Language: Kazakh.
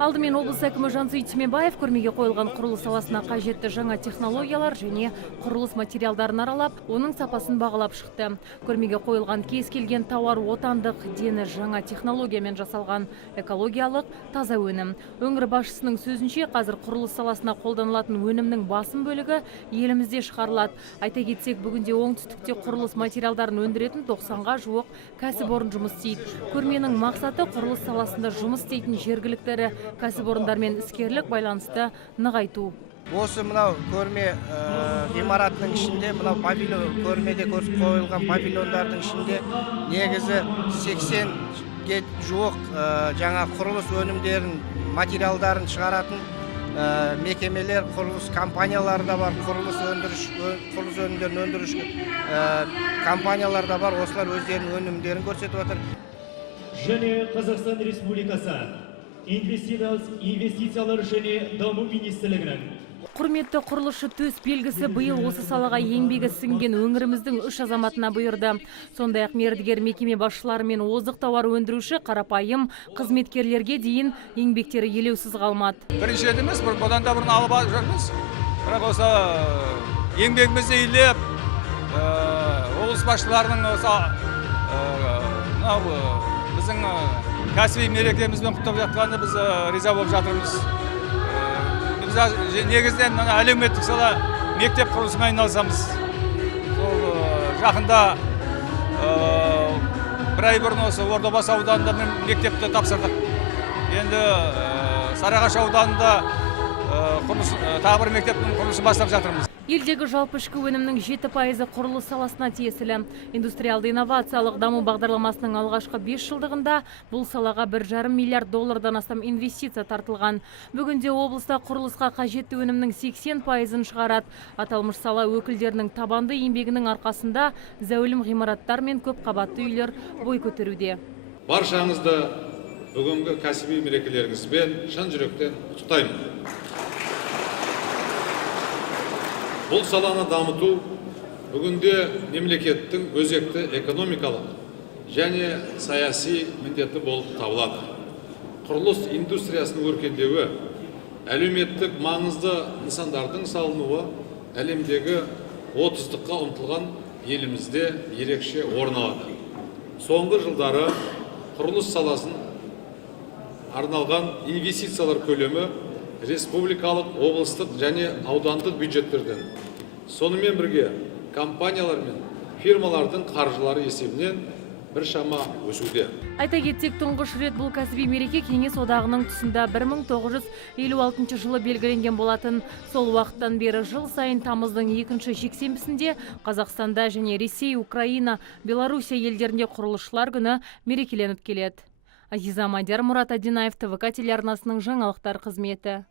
Алдымен облыс әкімі Жансейіт Түймебаев көрмеге қойылған құрылыс саласына қажетті жаңа технологиялар және құрылыс материалдарын аралап, оның сапасын бағалап шықты. Көрмеге қойылған кез келген тауар отандық, дені жаңа технологиямен жасалған экологиялық таза өнім. Өңір басшысының сөзінше, қазір құрылыс саласына қолданылатын өнімнің басым бөлігі елімізде шығарылады. Айта кетсек, бүгінде оңтүстікте құрылыс материалдарын өндіретін 90-ға жуық кәсіпорын жұмыс істейді. Көрменің мақсаты құрылыс саласында жұмыс істейтін жергілікті кәсіпорындармен іскерлік байланысты нығайту. Осы мынау көрме ғимаратының ішінде, мынау павильон, көрмеде қойылған павильондардың ішінде негізі 80-ге жуық жаңа құрылыс өнімдерін, материалдарын шығаратын мекемелер, құрылыс компаниялары да бар, құрылыс өнімдерін өндіруші компаниялар да бар. Осылар өздерінің өнімдерін көрсетіп отыр. Және Қазақстан Республикасы инвестициялар және даму министрлігінің Құрметті құрылысшы төс белгісі биыл осы салаға еңбегі сіңген өңіріміздің 3 азаматына бұйырды. Сондай-ақ мердігер мекеме басшылары мен озық тауар өндіруші қарапайым қызметкерлерге дейін еңбектері елеусіз қалмады. Бірінші рет емес, бұдан да бұрын алып жүрміз. Бірақ осы еңбегімізді елеп, облыс басшыларының біздің кәсіби мерекемізбен құттықтап жатқанына біз риза болып жатырмыз. Біз негізінен әлеуметтік сала мектеп құрылысымен айналысамыз. Жақында бір ай бұрын осы Ордабасы ауданында мектепті тапсырдық. Енді Сарыағаш ауданында тағы бір мектептің құрылысын бастап жатырмыз. Елдегі жалпы ішкі өнімнің 7% құрылыс саласына тиесілі. Индустриалды инновациялық даму бағдарламасының алғашқы 5 жылдығында бұл салаға $1,5 миллиард астам инвестиция тартылған. Бүгінде облыста құрылысқа қажетті өнімнің 80%-ын шығарады. Аталмыш сала өкілдерінің табанды еңбегінің арқасында зәулім ғимараттар мен көп қабатты үйлер бой көтеруде. Баршаңызды бүгінгі кәсіби мерекелеріңізбен шын жүректен құттықтаймын. Бұл саланы дамыту бүгінде мемлекеттің өзекті экономикалық және саяси міндеті болып табылады. Құрылыс индустриясының өркендеуі, әлеуметтік маңызды нысандардың салынуы әлемдегі 30-қа ұмтылған елімізде ерекше орын алады. Соңғы жылдары құрылыс саласын арналған инвестициялар көлемі республикалық, облыстық және аудандық бюджеттерден, сонымен бірге компаниялар мен фирмалардың қаржылары есебінен біршама өсуде. Айта кетсек, тұңғыш рет бұл кәсіби мереке Кеңес одағының тұсында 1956 жылы белгіленген болатын. Сол уақыттан бері жыл сайын тамыздың 2-ші жексенбісінде Қазақстанда және Ресей, Украина, Белоруссия елдерінде құрылысшылар күні мерекеленіп келеді. Азиза Мадияр, Мұрат Адинаев, ТВК телеарнасының жаңалықтар қызметі.